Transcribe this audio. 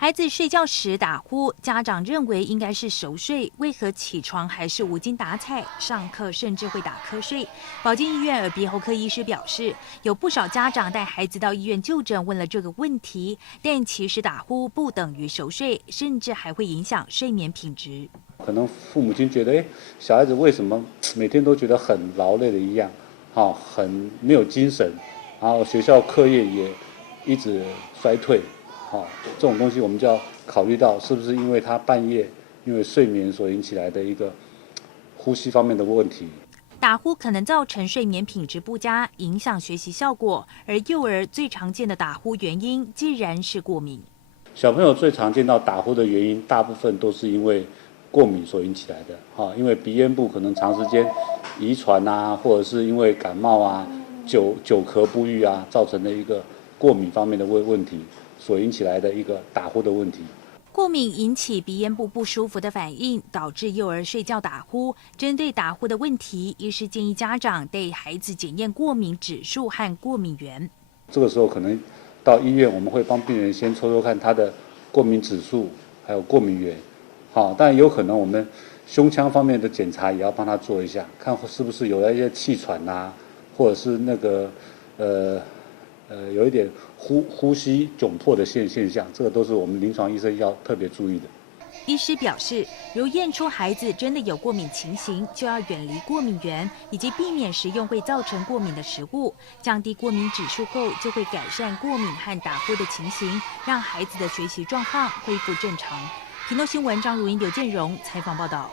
孩子睡觉时打呼，家长认为应该是熟睡，为何起床还是无精打采？上课甚至会打瞌睡。保健医院耳鼻喉科医师表示，有不少家长带孩子到医院就诊，问了这个问题，但其实打呼不等于熟睡，甚至还会影响睡眠品质。可能父母亲觉得，小孩子为什么每天都觉得很劳累的一样，很没有精神，然后学校课业也一直衰退。这种东西我们就要考虑到是不是因为他半夜因为睡眠所引起来的一个呼吸方面的问题。打呼可能造成睡眠品质不佳，影响学习效果，而幼儿最常见的打呼原因既然是过敏。小朋友最常见到打呼的原因，大部分都是因为过敏所引起来的，因为鼻咽部可能长时间遗传啊，或者是因为感冒啊、久咳不愈啊，造成的一个过敏方面的问题。所引起来的一个打呼的问题。过敏引起鼻咽部不舒服的反应，导致幼儿睡觉打呼。针对打呼的问题，医师建议家长带孩子检验过敏指数和过敏源。这个时候可能到医院，我们会帮病人先抽看他的过敏指数，还有过敏源。当然有可能我们胸腔方面的检查也要帮他做一下，看是不是有一些气喘啊，或者是那个有一点呼吸窘迫的现象，这个都是我们临床医生要特别注意的。医师表示，如验出孩子真的有过敏情形，就要远离过敏源，以及避免食用会造成过敏的食物。降低过敏指数后，就会改善过敏和打呼的情形，让孩子的学习状况恢复正常。屏东新闻张如英、刘建荣采访报道。